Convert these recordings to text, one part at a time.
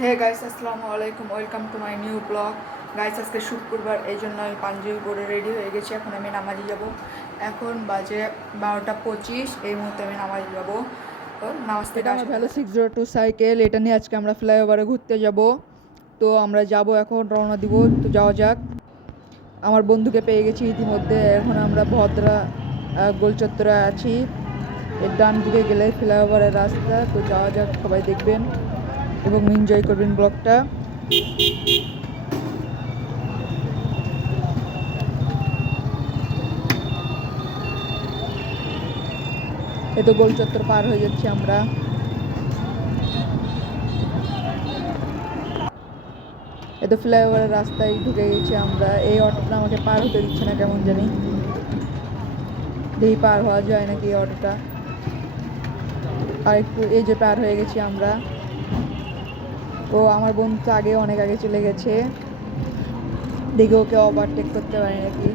Hey guys, আসসালামু আলাইকুম। Welcome to my new blog. Guys, আজকে শুক্রবার, এই জন্য আমি পাঞ্জাবি পরে রেডি হয়ে গেছি। এখন আমি নামাজে যাব। এখন বাজে 12টা 25। এই মুহূর্তে আমি নামাজে যাব। তো নামাজ থেকে আমার ভ্যালো 602 সাইকেল, এটা নিয়ে আজকে আমরা ফ্লাইওভারে ঘুরতে যাব। তো আমরা যাব, এখন রওনা দিব। তো যাওয়া যাক। আমার বন্ধুকে পেয়ে গেছি ইতিমধ্যে। এখন আমরা ভদ্রা গোল চত্বরে আছি। এর ডান দিকে গেলে ফ্লাইওভারের রাস্তা। তো যাওয়া যাক, সবাই দেখবেন এবং এনজয় করবেন ব্লগটা। এ তো গোল চত্বর পার হয়ে যাচ্ছি আমরা। এ তো ফ্লাইওভারের রাস্তায় ঢুকে গেছি আমরা। এই অটোটা আমাকে পার হতে দিচ্ছে না কেমন জানি। দেখি পার হওয়া যায় নাকি এই অটোটা। আর একটু, এই যে পার হয়ে গেছি আমরা। ও আমার বন্ধু তো অনেক আগে চলে গেছে। দেখি ওকে ওভারটেক করতে পারি নাকি।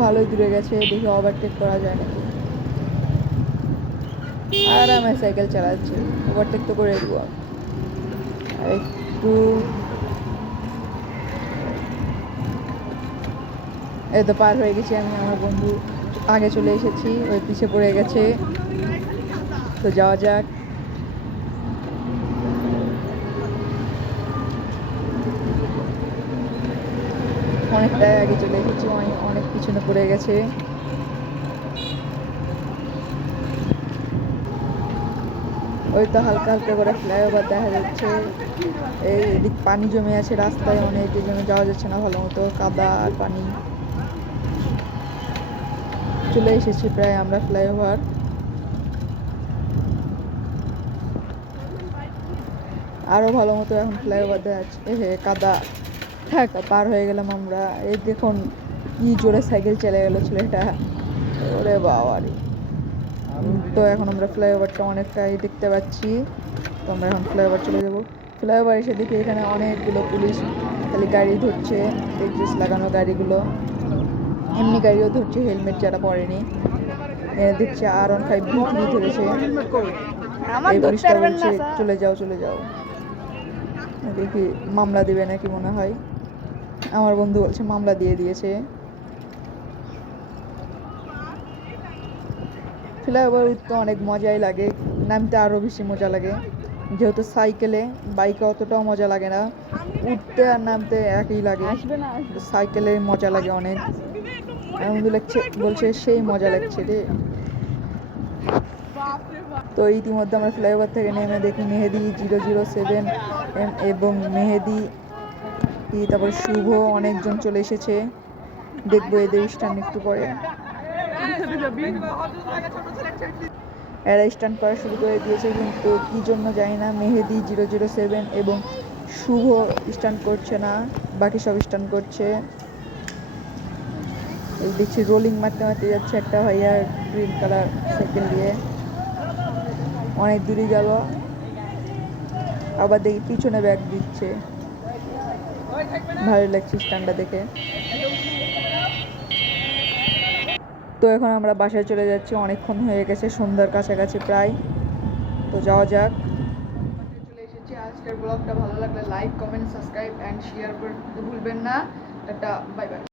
ভালোই দূরে গেছে, দেখি ওভারটেক করা যায় নাকি। আর আমি সাইকেল চালাচ্ছি, ওভারটেক তো করে দেবো। আর একটু, এই তো পার হয়ে গেছি আমি। আমার বন্ধু আগে চলে এসেছি, ওই পিছে পড়ে গেছে। তো যাওয়া যাক। অনেকটাই আগে চলে এসেছি, অনেক পিছনে পড়ে গেছে। ওই তো হালকা হালকা করে ফ্লাইওভার দেখা যাচ্ছে। এই এদিক পানি জমে আছে রাস্তায় অনেক, এই জন্য যাওয়া যাচ্ছে না ভালো মতো, কাদা আর পানি। চলে এসেছি প্রায় আমরা ফ্লাইওভার। আরো ভালো মতো এখন ফ্লাইওভার দেখা যাচ্ছে। কাদা, থাক, পার হয়ে গেলাম আমরা। এই দেখুন কি জোরে সাইকেল চলে গেল ছেলেটা, ওরে বাবা রে। তো এখন আমরা ফ্লাইওভারটা অনেকটাই দেখতে পাচ্ছি। তো আমরা এখন ফ্লাইওভার চলে যাব। ফ্লাইওভার এসে দেখি এখানে অনেকগুলো পুলিশ খালি গাড়ি ধরছে, এক্সিস লাগানো গাড়িগুলো। এমনি গাড়িও ধরছে, হেলমেট যারা পরেনি। দেখছে R15 V3 ধরেছে। এই পুলিশটা বলছে চলে যাও চলে যাও। দেখি মামলা দিবে নাকি, মনে হয়। আমার বন্ধু বলছে মামলা দিয়ে দিয়েছে। ফ্লাইওভার উঠতে অনেক মজাই লাগে, নামতে আরও বেশি মজা লাগে। যেহেতু সাইকেলে, বাইকে অতটাও মজা লাগে না। উঠতে আর নামতে একই লাগে, সাইকেলে মজা লাগে অনেক। বন্ধু বলছে সেই মজা লাগছে রে। তো ইতিমধ্যে আমরা ফ্লাইওভার থেকে নেমে দেখি মেহেদি 007 এবং মেহেদি, তারপর শুভ, অনেকজন চলে এসেছে। দেখবো এদের স্ট্যান্ড একটু পরে। এরা স্ট্যান্ড করা শুরু করে দিয়েছে, কিন্তু কি জন্য জানি না। মেহেদি 007 এবং শুভ স্ট্যান্ড করছে না, বাকি সব স্ট্যান্ড করছে। এই দেখছি রোলিং মারতে মারতে যাচ্ছে একটা ভাইয়া গ্রিন কালার সাইকেল দিয়ে, অনেক দূরে গেল। আবার দেখি পিছনে ব্যাগ দিচ্ছে, ভালো লাগছে স্ট্যান্ডটা দেখে। তো এখন আমরা বাসায় চলে যাচ্ছি, অনেকক্ষণ হয়ে গেছে, সন্ধ্যার কাছাকাছি প্রায়। তো যাওয়া যাক। চলে এসেছি। আজকের ব্লগটা ভালো লাগলে like, comment, subscribe and share করতে ভুলবেন না। Tata, bye bye.